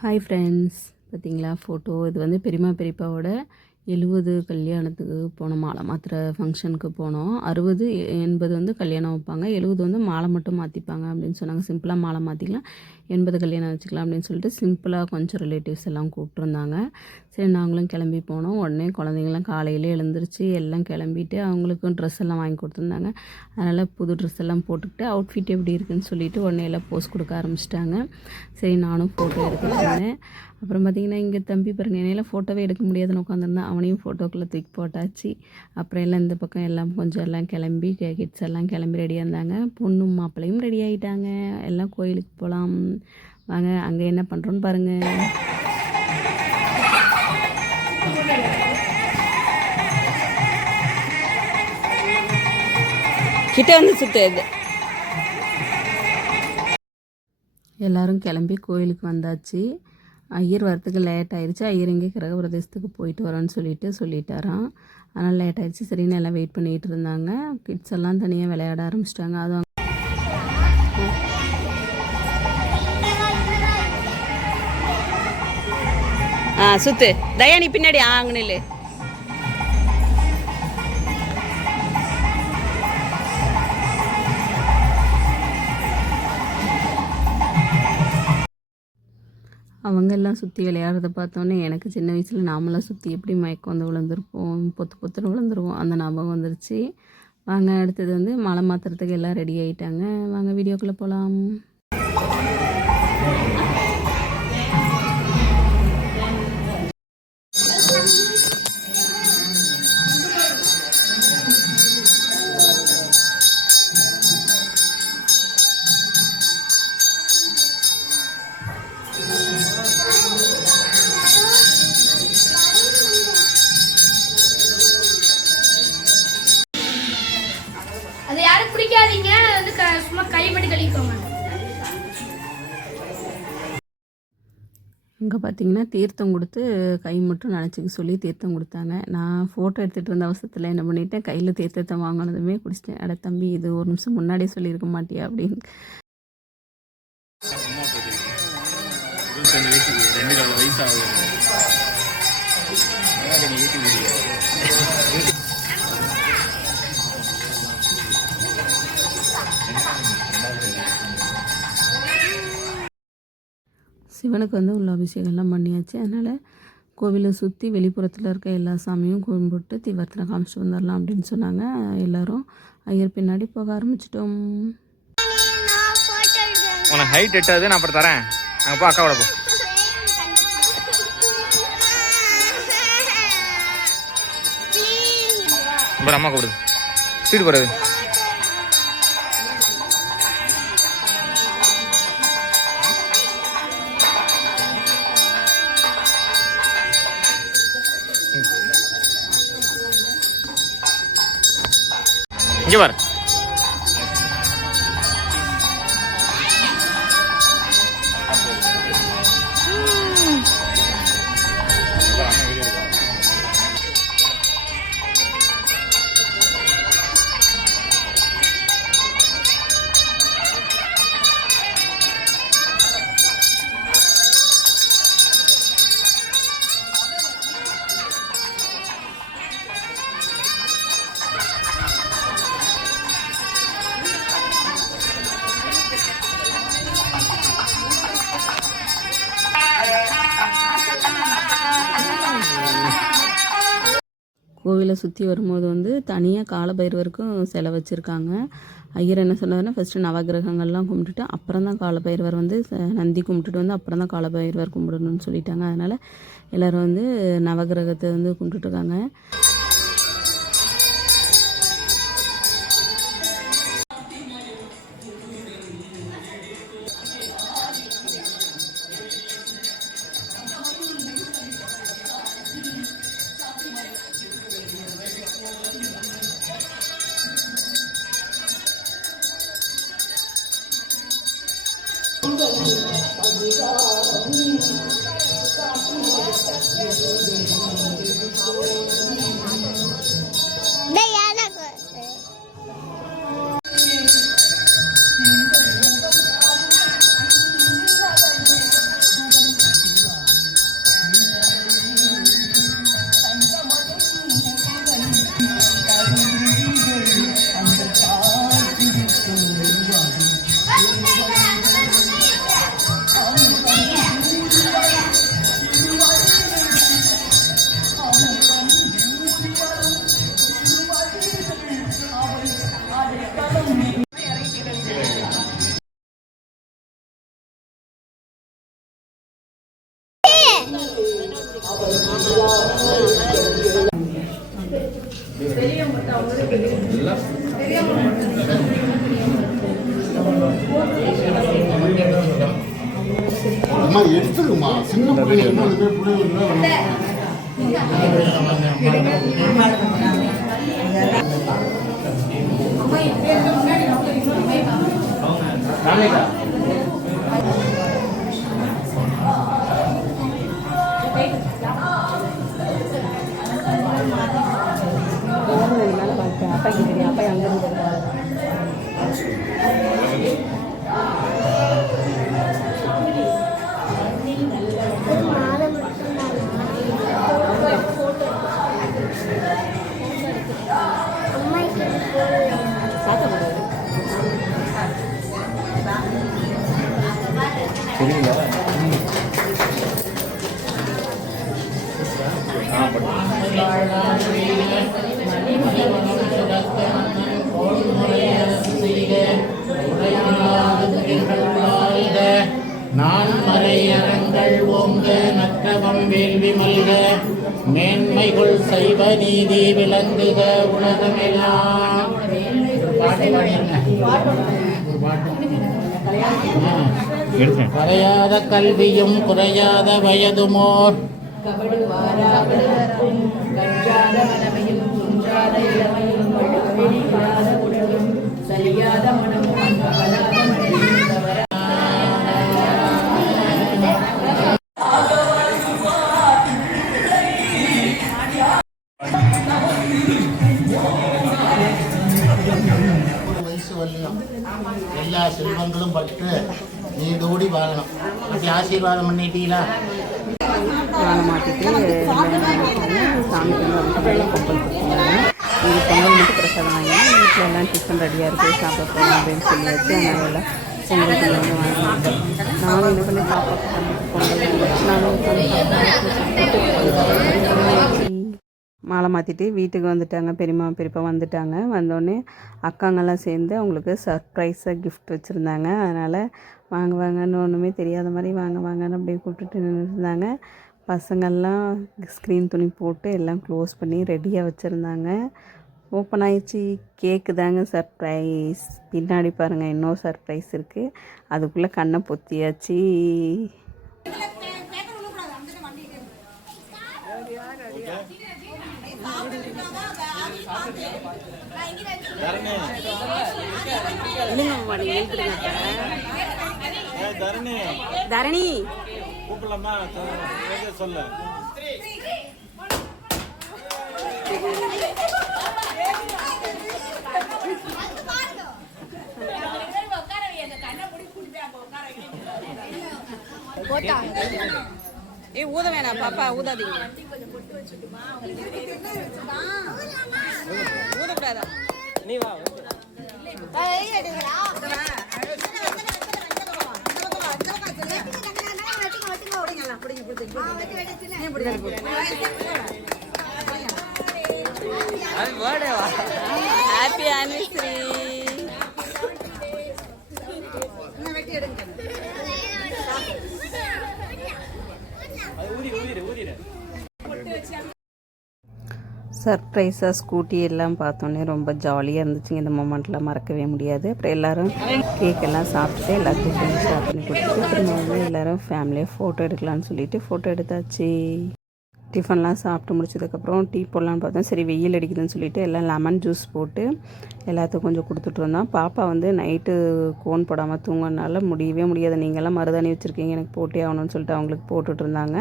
Hi friends, பார்த்தீங்களா photo? இது வந்து பெரியம்மா பெரியப்பாவோட 70 கல்யாணத்துக்கு போனோம். மாலை மாத்திர ஃபங்க்ஷனுக்கு போனோம். 60 80 வந்து கல்யாணம் வைப்பாங்க, 70 வந்து மாலை மட்டும் மாற்றிப்பாங்க அப்படின்னு சொன்னாங்க. சிம்பிளாக மாலை மாற்றிக்கலாம், 80 கல்யாணம் வச்சுக்கலாம் அப்படின்னு சொல்லிட்டு சிம்பிளாக கொஞ்சம் ரிலேட்டிவ்ஸ் எல்லாம் கூப்பிட்ருந்தாங்க. சரி, நாங்களும் கிளம்பி போனோம். உடனே குழந்தைங்களாம் காலையிலே எழுந்திரிச்சு எல்லாம் கிளம்பிட்டு அவங்களுக்கும் ட்ரெஸ் எல்லாம் வாங்கி கொடுத்துருந்தாங்க. அதனால் புது ட்ரெஸ் எல்லாம் போட்டுக்கிட்டு அவுட்ஃபிட் எப்படி இருக்குதுன்னு சொல்லிவிட்டு உடனே எல்லாம் போஸ் கொடுக்க ஆரம்பிச்சிட்டாங்க. சரி, நானும் ஃபோட்டோ எடுத்துகிட்டு அப்புறம் பார்த்திங்கன்னா இங்கே தம்பி பாருங்க, என்னையெல்லாம் ஃபோட்டோவே எடுக்க முடியாதுன்னு உட்காந்துருந்தேன். அவனையும் ஃபோட்டோக்குள்ளே தூக்கி போட்டாச்சு. அப்புறம் எல்லாம் இந்த பக்கம் எல்லாம் கொஞ்சம் எல்லாம் கிளம்பி கிட்ஸ் எல்லாம் கிளம்பி ரெடியாக இருந்தாங்க. பொண்ணும் மாப்பிள்ளையும் ரெடி ஆகிட்டாங்க. எல்லாம் கோயிலுக்கு போகலாம் வாங்க. அங்கே என்ன பண்ணுறோன்னு பாருங்கள். கிட்ட வந்து சுற்றுது. எல்லோரும் கிளம்பி கோயிலுக்கு வந்தாச்சு. ஐயர் வரத்துக்கு லேட் ஆயிடுச்சு. ஐயர் இங்கே கிரக பிரதேசத்துக்கு போயிட்டு வரோன்னு சொல்லிட்டாராம். அதனால் லேட் ஆயிடுச்சு. சரின்னு எல்லாம் வெயிட் பண்ணிகிட்டு இருந்தாங்க. கிட்ஸ் எல்லாம் தனியாக விளையாட ஆரம்பிச்சிட்டாங்க. அதுவும் சுத்து தயானி பின்னாடி ஆங்கனில் அவங்க எல்லாம் சுற்றி விளையாடுறத பார்த்தோன்னே எனக்கு சின்ன வயசில் நாமெல்லாம் சுற்றி எப்படி மயக்கம் வந்து விழுந்திருப்போம், பொத்துன்னு விழுந்துருவோம், அந்த ஞாபகம் வந்துருச்சு. வாங்க, அடுத்தது வந்து மாலை மாற்றுறதுக்கு எல்லாம் ரெடி ஆகிட்டாங்க. வாங்க வீடியோக்குள்ளே போகலாம். அது யாரும் பிடிக்காதீங்க, வந்து சும்மா கை மட்டும் கழிக்கோங்க. இங்கே பார்த்தீங்கன்னா தீர்த்தம் கொடுத்து கை மட்டும் நினச்சிக்க சொல்லி தீர்த்தம் கொடுத்தாங்க. நான் ஃபோட்டோ எடுத்துகிட்டு இருந்த அவசரத்தில் என்ன பண்ணிட்டேன், கையில் தீர்த்தத்தை வாங்கினதுமே குடிச்சிட்டேன். அட தம்பி, இது ஒரு நிமிஷம் முன்னாடியே சொல்லியிருக்க மாட்டியா அப்படின்னு. சிவனுக்கு வந்து உள்ள அபிஷேகம்லாம் பண்ணியாச்சு. அதனால் கோவிலை சுற்றி வெளிப்புறத்தில் இருக்க எல்லா சாமியும் கும்பிட்டு தீவர்த்தனை காமிச்சிட்டு வந்துடலாம் அப்படின்னு சொன்னாங்க. எல்லோரும் ஐயர் பின்னாடி போக ஆரம்பிச்சிட்டோம். உனக்கு ஹைட் எட்டாது, நான் அப்புறம் தரேன். அங்கே போ, அக்காவோட போ. அப்புறம் அம்மா கூப்பிடுது, ஸ்பீடு போகிறது. இங்கே வர கோவிலை சுற்றி வரும்போது வந்து தனியாக காலபைரவருக்கும் சிலை வச்சுருக்காங்க. ஐயர் என்ன சொன்னார்னா, ஃபஸ்ட்டு நவகிரகங்கள்லாம் கும்பிட்டுட்டு அப்புறம் தான் காலபைரவர் வந்து நந்தி கும்பிட்டுட்டு வந்து அப்புறம் தான் காலபைரவர் கும்பிடணும்னு சொல்லிட்டாங்க. அதனால் எல்லோரும் வந்து நவகிரகத்தை வந்து கும்பிட்டுட்ருக்காங்க. அம்மா எடுத்துருமா சின்ன பிள்ளைங்க நான் மறையறங்கள் ஓங்க நற்றவம் வேள்வி மல்க மேன்மைகள் சைவ நீதி விளங்குக உலகமெல்லாம். பாட்டு பாடிங்க. குறையாத கல்வியும் குறையாத வயதுமோர் வயசு வரலையும் எல்லா செல்வங்களும் பட்டு நீடோடி வாழணும். அப்படி ஆசீர்வாதம் பண்ணிட்டீங்களா? மாலை மாற்றிட்டு சாமிக்கு வந்து பொங்கல் கொடுத்தாங்க. இது பொங்கல் மட்டும் பிரசாதம் வாங்கி வீட்டில் எல்லாம் டிஃபன் ரெடியாக இருக்குது சாப்பிட போகணும் அப்படின்னு சொல்லியாச்சு. அதனால எல்லாம் பொங்கல் வந்து வாங்கிட்டோம். நானும் என்ன பண்ணி பாப்பாவுக்கு பொங்கல் நானும் மாலை மாற்றிட்டு வீட்டுக்கு வந்துட்டாங்க. பெரியம்மா பெரியப்பா வந்துட்டாங்க. வந்தோடனே அக்காங்கெல்லாம் சேர்ந்து அவங்களுக்கு சர்ப்ரைஸாக கிஃப்ட் வச்சுருந்தாங்க. அதனால் வாங்க வாங்கன்னு ஒன்றுமே தெரியாத மாதிரி வாங்க வாங்கன்னு அப்படியே கூப்பிட்டுட்டு நின்றுருந்தாங்க. பசங்கள்லாம் ஸ்க்ரீன் துணி போட்டு எல்லாம் க்ளோஸ் பண்ணி ரெடியாக வச்சுருந்தாங்க. ஓப்பன் ஆயிடுச்சு. கேக்கு தாங்க சர்ப்ரைஸ். பின்னாடி பாருங்கள் இன்னொரு சர்ப்ரைஸ் இருக்குது. அதுக்குள்ளே கண்ணை பொத்தியாச்சு. தரணி சொல்லு. ஊத வேணாம் பாப்பா, ஊதாதீங்க. ஊதக்கூடாதா? நீ வா. Happy anniversary. சர்ப்ரைஸாக ஸ்கூட்டி எல்லாம் பார்த்தோன்னே ரொம்ப ஜாலியாக இருந்துச்சுங்க. இந்த மொமெண்ட்டில் மறக்கவே முடியாது. அப்புறம் எல்லோரும் கேக்கெல்லாம் சாப்பிட்டுட்டு எல்லாத்தையும் கொஞ்சம் ஷேர் பண்ணி கொடுத்துட்டு திரும்ப வந்து எல்லோரும் ஃபேமிலியாக ஃபோட்டோ எடுக்கலான்னு சொல்லிட்டு ஃபோட்டோ எடுத்தாச்சு. டிஃபன்லாம் சாப்பிட்டு முடிச்சதுக்கப்புறம் டீ போடலான்னு பார்த்தோம். சரி வெயில் அடிக்குதுன்னு சொல்லிட்டு எல்லாம் லெமன் ஜூஸ் போட்டு எல்லாத்துக்கும் கொஞ்சம் கொடுத்துட்ருந்தோம். பாப்பா வந்து நைட்டு கோன் போடாமல் தூங்கினால முடியவே முடியாது. நீங்கள்லாம் மருதாணி வச்சுருக்கீங்க எனக்கு போட்டே ஆகணும்னு சொல்லிட்டு அவங்களுக்கு போட்டுட்ருந்தாங்க.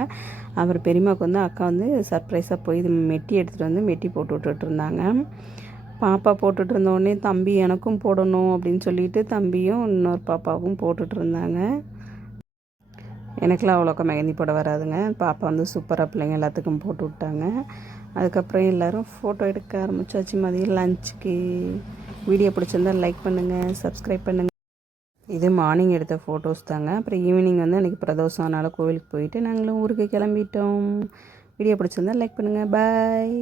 அப்புறம் பெரியம்மாவுக்கு வந்து அக்கா வந்து சர்ப்ரைஸாக போய் இது மெட்டி எடுத்துகிட்டு வந்து மெட்டி போட்டு விட்டுட்ருந்தாங்க. பாப்பா போட்டுட்டு இருந்தோடனே தம்பி எனக்கும் போடணும் அப்படின்னு சொல்லிட்டு தம்பியும் இன்னொரு பாப்பாவும் போட்டுட்ருந்தாங்க. எனக்கெலாம் அவ்வளோக்கா மெஹந்தி போட வராதுங்க. பாப்பா வந்து சூப்பராக பிள்ளைங்க எல்லாத்துக்கும் போட்டு விட்டாங்க. அதுக்கப்புறம் எல்லோரும் ஃபோட்டோ எடுக்க ஆரம்பிச்சாச்சு. மதியம் லஞ்சுக்கு. வீடியோ பிடிச்சிருந்தால் லைக் பண்ணுங்கள், சப்ஸ்கிரைப் பண்ணுங்கள். இது மார்னிங் எடுத்த ஃபோட்டோஸ் தாங்க. அப்புறம் ஈவினிங் வந்து அன்றைக்கி பிரதோஷம், அதனால் கோவிலுக்கு போயிட்டு நாங்களும் ஊருக்கு கிளம்பிட்டோம். வீடியோ பிடிச்சிருந்தால் லைக் பண்ணுங்கள். பாய்.